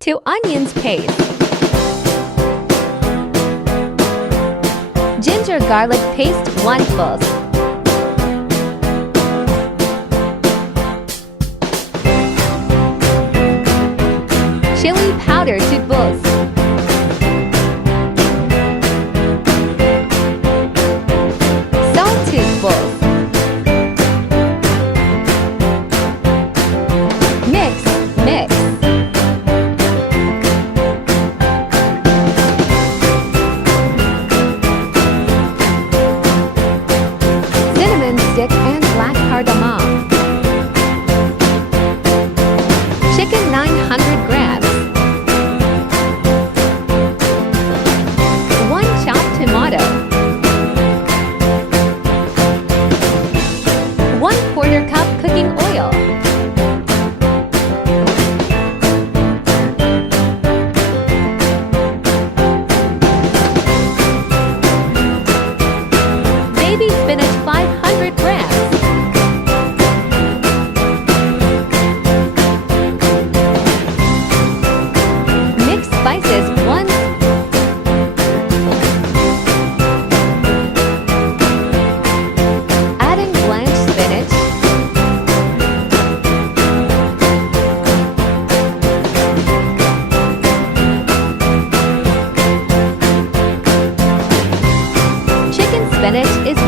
2 onions paste, ginger garlic paste 1 full, chili powder 2 bowls, salt 2 bowls, mix. Cinnamon stick and black cardamom. Chicken 900 grams. 1 chopped tomato. 1/4 cup cooking oil. Baby spinach 500 grams. Mixed spices 1. Adding blanched spinach. Chicken spinach is